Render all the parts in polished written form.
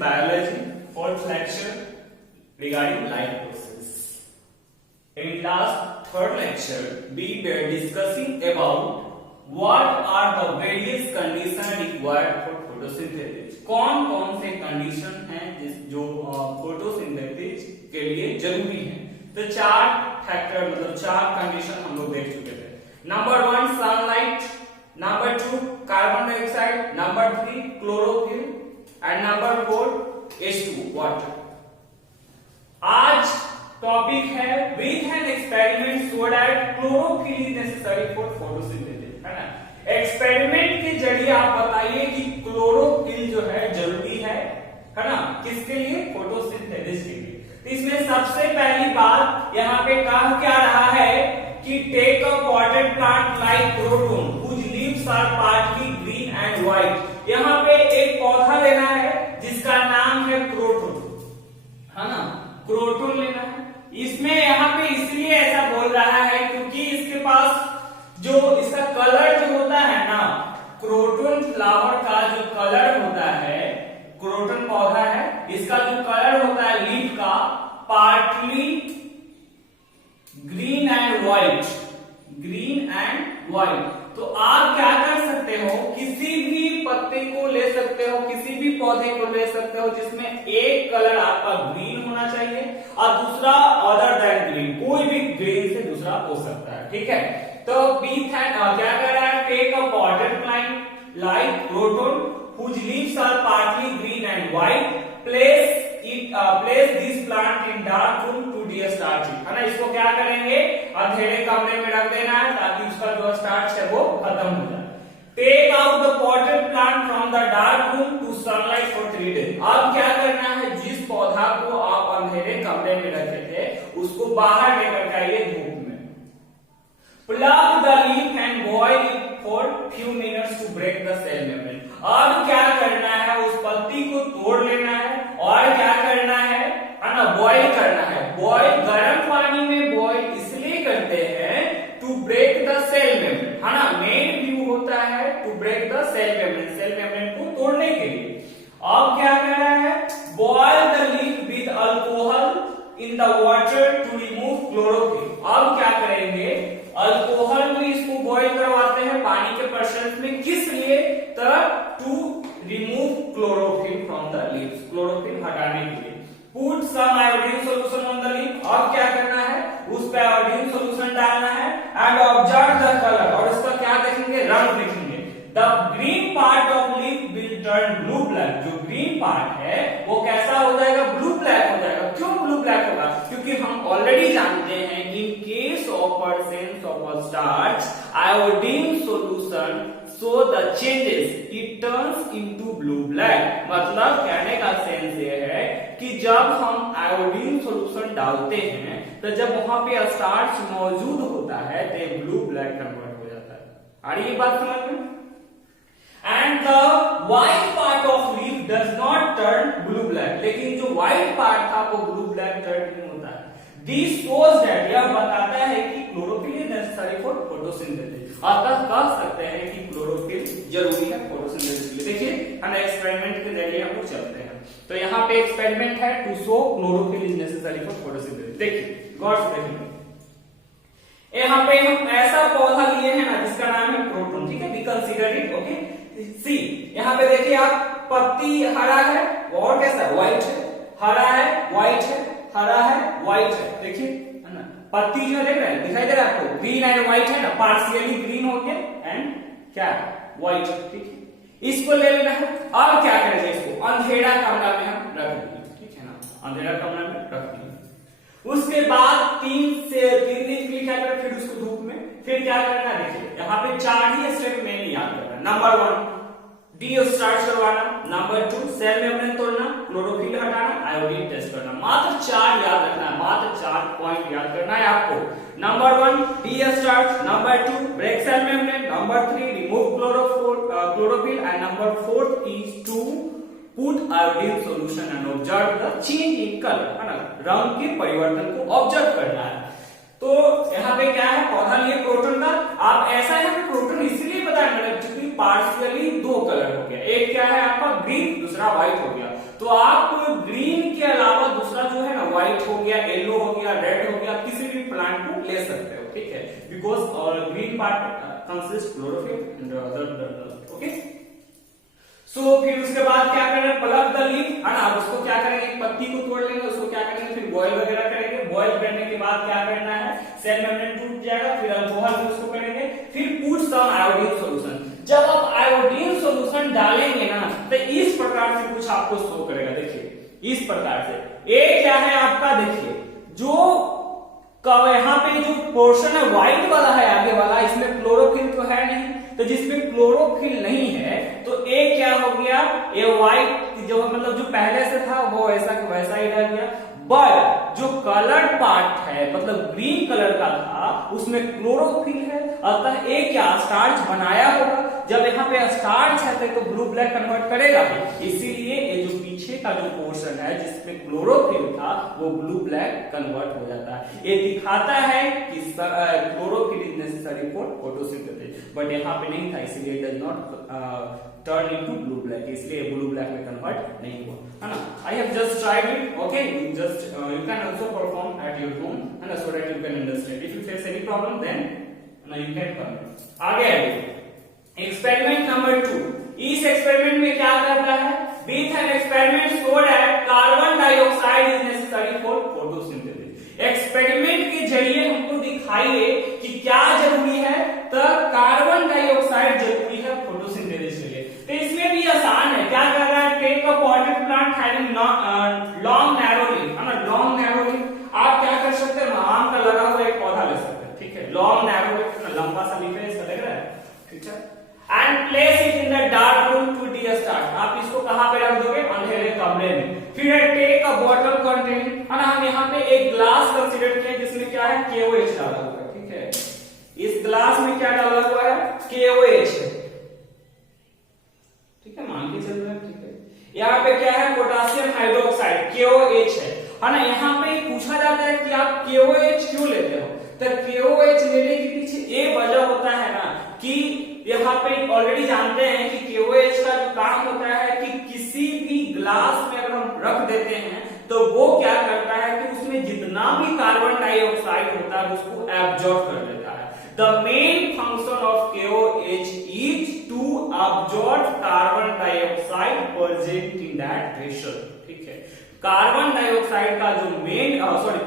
biology, fourth lecture regarding light process. In last third lecture, we were discussing about what are the various conditions required for photosynthesis. कौन-कौन से condition हैं जो photosynthesis के लिए जरूरी हैं. तो चार फैक्टर मतलब चार कंडीशन हम लोग देख चुके थे. Number 1 sunlight, number 2 carbon dioxide, number 3 chlorophyll and number 4 H2 water. आज टॉपिक है with an experiment show that chlorophyll is necessary for photosynthesis, है ना. एक्सपेरिमेंट के जरिए आप बताइए कि क्लोरोफिल जो है जरूरी है ना, किसके लिए? फोटोसिंथेसिस के लिए. तो इसमें सबसे पहली बात यहाँ पे कहा क्या रहा है कि take a potted plant like croton whose leaves are partly green and white. यहाँ पे एक पौधा लेना है जिसका नाम है क्रोटन, है ना, क्रोटन लेना है. इसमें यहाँ पे इसलिए ऐसा बोल रहा है क्योंकि इसके पास जो इसका कलर जो होता है ना, क्रोटन फ्लावर का जो कलर होता है, क्रोटन पौधा है, इसका जो कलर होता है लीफ का partly green and white, green and white. तो आप क्या कर सकते हो, किसी भी पत्ते को ले सकते हो, किसी भी पौधे को ले सकते हो जिसमें एक कलर आपका ग्रीन होना चाहिए और दूसरा अदर देन ग्रीन, कोई भी ग्रीन से दूसरा हो सकता है. ठीक है. तो क्या कर रहा है, take a potted plant like croton whose leaves are partly green and white, place this plant in dark room to de-starch it, है ना. इसको क्या करेंगे, अंधेरे कमरे में रख देना है ताकि उसका जो स्टार्च है वो खत्म हो जाए. Take out the potted plant from the dark room to sunlight for 3 days. अब क्या करना है, जिस पौधा को आप अंधेरे कमरे में रखे थे उसको बाहर लेकर के आइए धूप में. Plug the leaf and boil it for few minutes to break the cell membrane. अब क्या करना है, उस पत्ती को तोड़ लेना है और क्या करना है ना, बॉइल करना है. बॉइल गर्म पानी में बॉइल इसलिए करते हैं to break the cell membrane, है ना. मेन व्यू होता है to break the cell membrane, cell membrane को तोड़ने के लिए. अब क्या करना है, boil the leaf with alcohol in the water to remove chlorophyll. अब क्या करेंगे, अल्कोहल में इसको बॉइल करवाते हैं पानी के प्रेशर में, किस लिए, to remove chlorophyll from the leaves, chlorophyll हटाने के लिए. Put some iodine solution on the leaf. अब क्या करना है, उस पे आयोडीन सॉल्यूशन डालना है एंड ऑब्जर्व द कलर, और इसका क्या देखेंगे, रंग देखेंगे. The green part of leaf will turn blue black. जो ग्रीन पार्ट है वो कैसा हो जाएगा, ब्लू ब्लैक हो जाएगा. क्यों ब्लू ब्लैक होगा, क्योंकि हम ऑलरेडी जानते हैं in case of presence of a starch iodine solution so the changes it turns into blue black. मतलब कहने का सेंस ये है कि जब हम आयोडीन सॉल्यूशन डालते हैं तो जब वहां पे स्टार्च मौजूद होता है तो ब्लू ब्लैक कन्वर्ट हो जाता है. आ रही ये बात समझ में. And the white part of leaf does not turn blue black. लेकिन जो व्हाइट पार्ट था वो ब्लू ब्लैक टर्न नहीं होता है. दिस शोज दैट, यह बताता है कि chlorophyll is necessary for photosynthesis. अतः कह सकते हैं कि क्लोरोफिल जरूरी है फोटोसिंथेसिस के लिए. देखिए हम एक्सपेरिमेंट के जरिए हम लोग चलते हैं. तो यहाँ पे एक्सपेरिमेंट है to show chlorophyll is necessary for photosynthesis. देखिए गौर से देखिए, यहाँ पे हम ऐसा पौधा लिए हैं ना जिसका नाम है क्रोटन. ठीक है, वी कंसीडर इट. ओके, सी यहाँ पे देखिए आप, पत्ती हरा है और कैसा व्हाइट है, हरा है व्हाइट है, हरा है व्हाइट है. देखिए है ना, पत्ती जो देख रहे हैं, दिखाई दे रहा है आपको, ग्रीन एंड व्हाइट है ना, पार्शियली ग्रीन हो गया एंड क्या व्हाइट. ठीक है, इसको ले लेना है. अब क्या करेंगे, इसको अंधेरा कमरा में हम रख देंगे. ठीक है ना, अंधेरा कमरा में रख देंगे. उसके बाद 3 दिन के लिए क्या करें, फिर उसको धूप में, फिर क्या करना है, देखिए यहाँ पे 4 ही स्टेप मेन याद करना. नंबर 1 de-starch करवाना, नंबर 2 सेल मेम्ब्रेन तोड़ना, क्लोरोफिल हटाना, आयोडीन टेस्ट करना. मात्र 4 याद रखना है, मात्र 4 पॉइंट याद करना है आपको. Number 1 de-starch, number 2 break cell membrane, number 3 remove chlorophyll and number 4 is to put iodine solution and observe the change in colour, है ना, रंग के परिवर्तन को ऑब्जर्व करना है. तो यहाँ पे क्या है, पौधा लिए क्रोटन का. आप ऐसा है कि क्रोटन इसलिए बताया क्योंकि पार्शियली 2 कलर हो गया, एक क्या है आपका ग्रीन, दूसरा व्हाइट हो गया. तो आप ग्रीन के अलावा दूसरा जो है ना व्हाइट हो गया, येलो हो गया, रेड हो गया, किसी भी प्लांट को ले सकते हो, ठीक है, because green part consist chlorophyll and other, okay. So फिर उसके बाद क्या करना है, प्लग द लीफ, है ना, अब उसको क्या करेंगे, पत्ती को तोड़ लेंगे, उसको क्या करेंगे, फिर बॉयल वगैरह करेंगे, बॉयल करने के बाद क्या करना है, सेल मेम्ब्रेन टूट जाएगा, फिर अल्कोहल में उसको करेंगे, फिर पुट सम आयोडीन सॉल्यूशन। जब आप आयोडीन सॉल्यूशन डालेंगे ना तो इस प्रकार से कुछ आपको शो करेगा, देखिए इस प्रकार से। ये क्या है आपका, देखिए जो यहाँ पे जो पोर्शन है व्हाइट वाला है आगे वाला, इसमें क्लोरोफिल तो है नहीं, तो जिसमें क्लोरोफिल नहीं है तो ए क्या हो गया, ए व्हाइट जो मतलब जो पहले से था वो ऐसा कि वैसा ही रह गया, बट जो कलर्ड पार्ट है मतलब ग्रीन कलर का था उसमें क्लोरोफिल है, अतः ए क्या स्टार्च बनाया होगा। जब यहाँ पे स्टार्च है तो ब्लू ब्लैक कन्वर्ट करेगा, इसीलिए ये जो पीछे का जो पोर्शन है जिसमें क्लोरोफिल था वो ब्लू ब्लैक कन्वर्ट हो जाता है। ये दिखाता है कि chlorophyll is necessary for photosynthesis, but यहाँ पे नहीं था, इसलिए it does not turn into blue black, इसलिए ब्लू ब्लैक में कन्वर्ट नहीं हुआ, है ना। I have just tried it, okay, you can also perform at your home, and so that you can understand. If you face any problem, then you can come. आगे experiment number 2। इस experiment में क्या करता है, with an experiment showed that carbon dioxide is necessary for photosynthesis. Experiment के जरिए हमको दिखाइए कि क्या जरूरी है, तो कार्बन डाइऑक्साइड जरूरी है फोटोसिंथेसिस के लिए। तो इसमें भी आसान है, क्या कर रहा है, take a potted plant having long narrow leaf, है ना, लॉन्ग नैरो लीफ। आप क्या कर सकते हैं, आम का लगा हुआ एक पौधा ले सकते हैं, ठीक है, लॉन्ग नैरो लीफ, लंबा सा लीफ है, इसका देख रहे हैं, ठीक है, and place it in the dark room to destarch. आप इसको कहां पे रख दोगे, अंधेरे कमरे में। फिर टेक अ बॉटल कंटेनिंग, है ना, हम यहाँ पे एक ग्लास कंसीडर किया जिसमें क्या है, KOH डाला हुआ है, ठीक है, इस ग्लास में क्या डाला हुआ है, KOH है, ठीक है, मान के चल रहे हैं, ठीक है। यहाँ पे क्या है, पोटेशियम हाइड्रोक्साइड, KOH है ना। यहाँ पे पूछा जाता है कि आप KOH क्यों लेते हो, तो KOH लेने के पीछे ये वजह होता है ना कि यहाँ पे ऑलरेडी जानते हैं कि KOH का जो काम होता है कि किसी भी ग्लास में अगर हम रख देते हैं तो वो क्या करता है कि उसमें जितना भी कार्बन डाइऑक्साइड होता है उसको एब्जॉर्ब कर लेता है। The main function of KOH is to absorb carbon dioxide present in that vessel, ठीक है। कार्बन डाइऑक्साइड का जो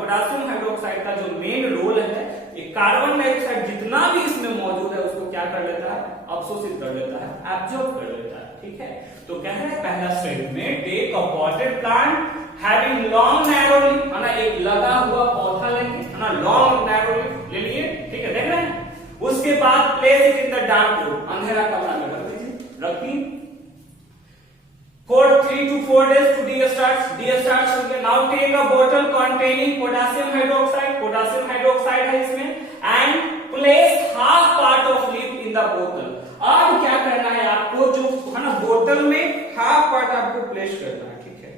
पोटेशियम हाइड्रोक्साइड का जो मेन रोल है, ये कार्बन डाइऑक्साइड जितना भी इसमें मौजूद है उसको क्या कर लेता है, अवशोषित कर लेता है, एब्जॉर्ब कर लेता है, ठीक है। तो कह रहे हैं पहला statement, take a potted plant having long narrow leaf, है ना, एक लगा हुआ पौधा लेंगे, है ना, लॉन्ग नैरो लीफ ले लिए, ठीक है, देख रहे हैं। उसके बाद place it in the dark room, अंधेरा कमरा में रख दीजिए, रखिए, for 3 to 4 days to de-starch हो गया। Now take a bottle containing potassium hydroxide है इसमें, and place half part of leaf in the bottle। अब क्या करना है आपको, जो है ना बोतल में हाफ पार्ट आपको प्लेस करना है, ठीक है।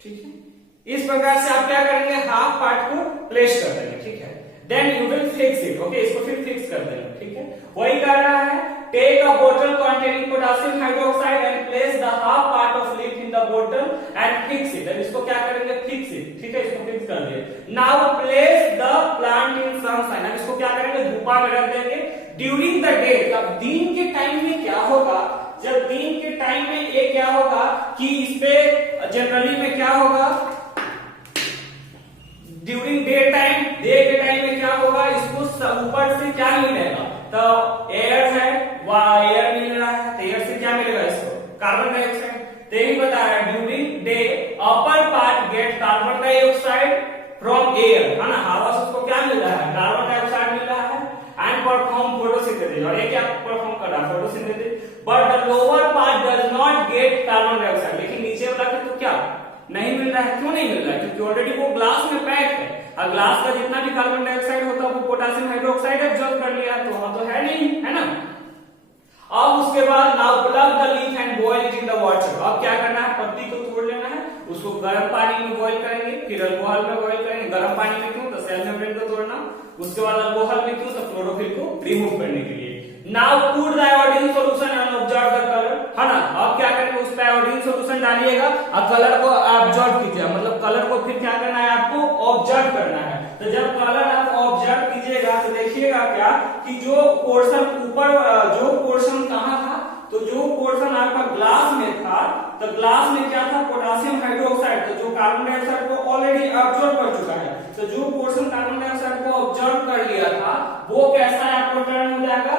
ठीक है, इस प्रकार से आप क्या करेंगे, हाफ पार्ट को प्लेस कर देंगे, ठीक है। Then you will fix it, okay, इसको फिर फिक्स कर देंगे, ठीक है। वही कर रहा है, टेक अ बोतल containing potassium hydroxide and place the half part of leaf in the बोतल एंड फिक्स इट। इसको क्या करेंगे, फिक्स इट, ठीक है, इसको फिक्स कर दिए। Now place the plant in sunshine, अब इसको क्या करेंगे, धूपा में रख देंगे। ड्यूरिंग द डे, अब दिन के टाइम में क्या होगा, जब दिन के टाइम में ये क्या होगा कि इस पे जनरली में क्या होगा, ड्यूरिंग डे के टाइम में क्या होगा, इसको ऊपर से क्या मिलेगा, तो एयर है, वह एयर मिल रहा है, तो एयर से क्या मिलेगा इसको, कार्बन डाइऑक्साइड। तो यही बता रहा है, during day upper part get carbon dioxide from air, है ना, हवा से उसको क्या मिल रहा है, कार्बन डाइऑक्साइड मिल रहा है, एंड परफॉर्म फोटोसिंथेसिस, और ये क्या परफॉर्म कर रहा है, photosynthesis. But the lower part does not gate carbon dioxide, लेकिन नीचे वाला के तो क्या नहीं मिल रहा है, क्यों नहीं मिल रहा है, क्योंकि ऑलरेडी वो ग्लास में पैक है, और ग्लास का जितना भी कार्बन डाइऑक्साइड होता है वो पोटेशियम हाइड्रोक्साइड एब्जॉर्ब कर लिया, तो वहां तो है नहीं, है ना। अब उसके बाद now plug the leaf and boil it in the water. अब क्या करना है, पत्ती को तोड़ लेना है, उसको गर्म पानी में बॉयल करेंगे, फिर अल्कोहल में बॉयल करेंगे। गर्म पानी में क्यों, तो सेल मेम्ब्रेन को तोड़ना, उसके बाद अल्कोहल में क्यों, सब क्लोरोफिल को रिमूव करने के लिए। Now put the iodine solution and observe the colour, है ना। अब क्या करेंगे, उस पे आयोडीन सॉल्यूशन डालिएगा और कलर को ऑब्जर्व कीजिएगा, मतलब कलर को फिर क्या करना है आपको, ऑब्जर्व करना है। तो जब कलर आप ऑब्जर्व कीजिएगा तो देखिएगा क्या कि जो पोर्शन ऊपर, जो पोर्शन कहां था, तो जो पोर्शन आपका ग्लास में था, तो ग्लास में क्या था, पोटेशियम हाइड्रोक्साइड, तो जो कार्बन डाइऑक्साइड को ऑलरेडी ऑब्जर्व कर चुका है, तो जो पोर्शन कार्बन डाइऑक्साइड को ऑब्जर्व कर लिया था वो कैसा है आपको टर्न हो जाएगा,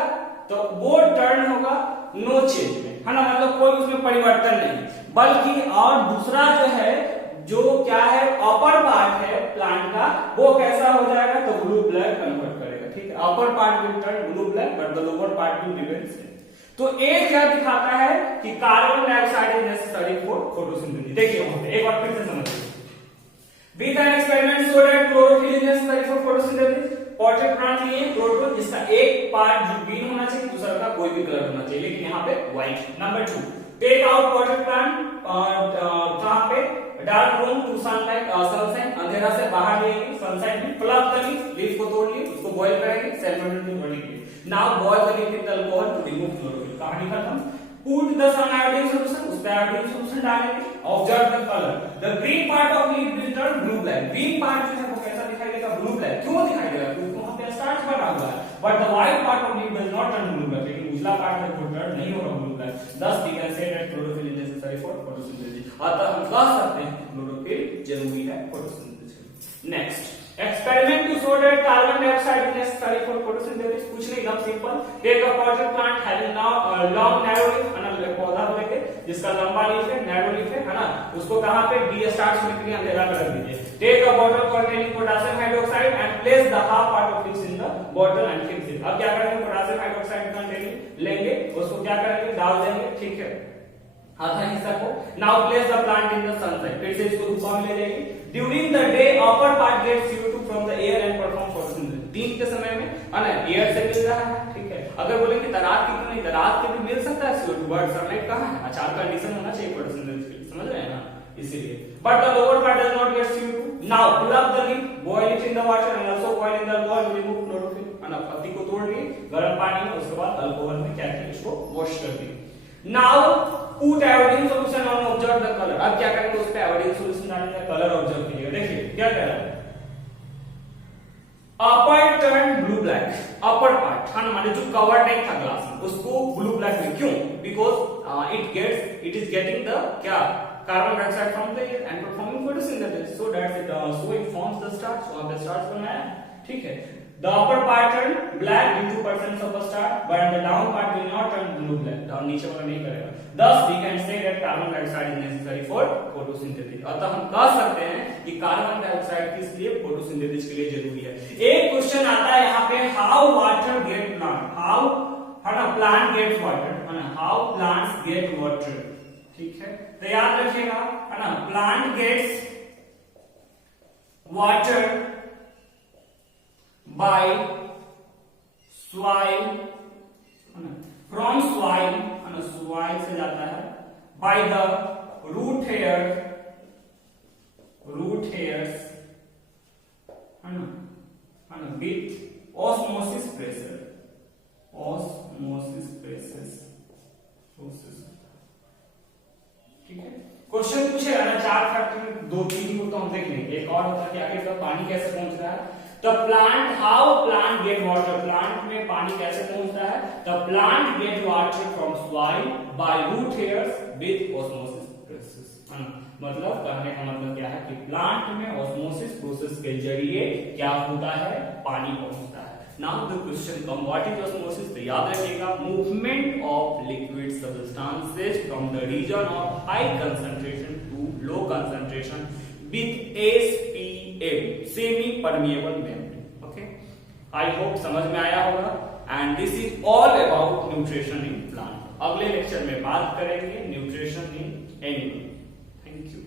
तो वो टर्न होगा नो चेंज में, है ना, मतलब कोई उसमें परिवर्तन नहीं, बल्कि और दूसरा जो है, जो क्या है अपर पार्ट है प्लांट का, वो कैसा हो जाएगा, तो ब्लू ब्लैक कन्वर्ट करेगा, ठीक है। Upper part will turn blue black but the lower part will remain same. तो एक क्या दिखाता है कि carbon dioxide is necessary for photosynthesis. देखिए वहां पे एक बार फिर से समझिए, with an experiment show that chlorophyll is necessary for photosynthesis. Potted plant लिए क्लोरोफिल, जिसका एक पार्ट जो ग्रीन होना चाहिए, दूसरा का कोई भी कलर होना चाहिए, लेकिन यहाँ पे white. Number 2, take out potted plant, कहां पे, dark room to sunlight, sunshine, अंधेरा से बाहर ले आएंगे, सनशाइन में प्लग द लीफ को तोड़ लिए, उसको बॉईल करेंगे, सेल्फ बढ़ेंगे। Now boil the leaf with alcohol to remove chlorophyll, कहानी खत्म। Put the sun iodine solution, उस पे आयोडीन सॉल्यूशन डालेंगे, observe the colour, the green part of leaf will turn blue black, green part जो है वो कैसा दिखाई देगा, ब्लू ब्लैक। क्यों दिखाई देगा, क्योंकि वहां पे स्टार्च बना हुआ है, but the white part of leaf does not turn blue black, लेकिन उजला पार्ट है वो टर्न नहीं होगा blue black. thus we can say that chlorophyll is necessary for photosynthesis। अतः हम कह सकते हैं क्लोरोफिल जरूरी है photosynthesis. Next, experiment to show that carbon dioxide is necessary for photosynthesis। कुछ नहीं, एकदम simple. Take a potted plant having long narrow leaf, है ना, पौधा लेके जिसका लंबा लीफ है, नैरो लीफ है ना, उसको कहां पे, बी स्टार्ट होने के लिए अंधेरा में रख दीजिए। Take a bottle containing potassium hydroxide and place the half part of it in the bottle and fix it। अब क्या करेंगे, पोटेशियम हाइड्रोक्साइड कंटेनिंग लेंगे, उसको क्या करेंगे, डाल देंगे, ठीक है, आधा हिस्सा को। Now place the plant in the sunlight, फिर से इसको धूप में ले जाएंगे। During the day upper part gets CO2 from the air and perform photosynthesis. दिन के समय में एयर से मिल रहा है, ठीक है। अगर बोलेंगे रात की क्यों नहीं, तो रात के भी मिल सकता है CO2, बट सनलाइट कहां है, अच्छा कंडीशन होना चाहिए फोटोसिंथेसिस के लिए, समझ रहे हैं ना, इसीलिए। But the lower part does not get CO2। Now plug the leaf, boil it in the water and also boil in the alcohol to remove chlorophyll, है ना, पत्ती को तोड़ लिए गर्म पानी में, उसके बाद अल्कोहल में क्या किया, इसको वॉश कर दिया। Now put iodine solution on, observe the colour. अब क्या करेंगे, उस पे आयोडीन सॉल्यूशन डालेंगे, कलर ऑब्जर्व कीजिएगा। देखिए क्या कह रहा है, upper turn blue black, upper part, हाँ, माने जो कवर नहीं था ग्लास में उसको ब्लू ब्लैक में, क्यों, because it is getting the क्या, carbon dioxide from the air and performing photosynthesis, so that it forms the starch, so आप स्टार्च बनाया, ठीक है। The upper part turn black due to presence of a starch, but the down part will not turn blue black. Down नीचे वाला नहीं करेगा। Thus we can say that carbon dioxide is necessary for photosynthesis। अतः हम कह सकते हैं कि कार्बन डाइऑक्साइड किस लिए, फोटोसिंथेसिस के लिए जरूरी है। एक क्वेश्चन आता है यहाँ पे, how water get plant, how, है ना, plant gets water, है ना, how plants get water, ठीक है। तो याद रखिएगा, है ना, plant gets water by soil, from soil, soil से जाता है, by the root hairs, है ना, with osmosis pressure, ठीक है। क्वेश्चन पूछेगा ना, 4 फैक्टर में 2-3 को तो हम देख लेंगे, एक और होता है कि आखिर पानी कैसे पहुंच रहा है। The plant, how plant get water, plant में पानी कैसे पहुंचता है, the plant get water from soil by root hairs with osmosis process। मतलब कहने का मतलब क्या है कि प्लांट में ऑस्मोसिस प्रोसेस के जरिए क्या होता है, पानी पहुंचता है। Now the question come, what is osmosis, तो याद रखिएगा, movement of liquid substances from the region of high concentration to low concentration with SPM, semi permeable membrane। okay, I hope समझ में आया होगा। and this is all about nutrition in plant। अगले lecture में बात करेंगे nutrition in animal. Thank you.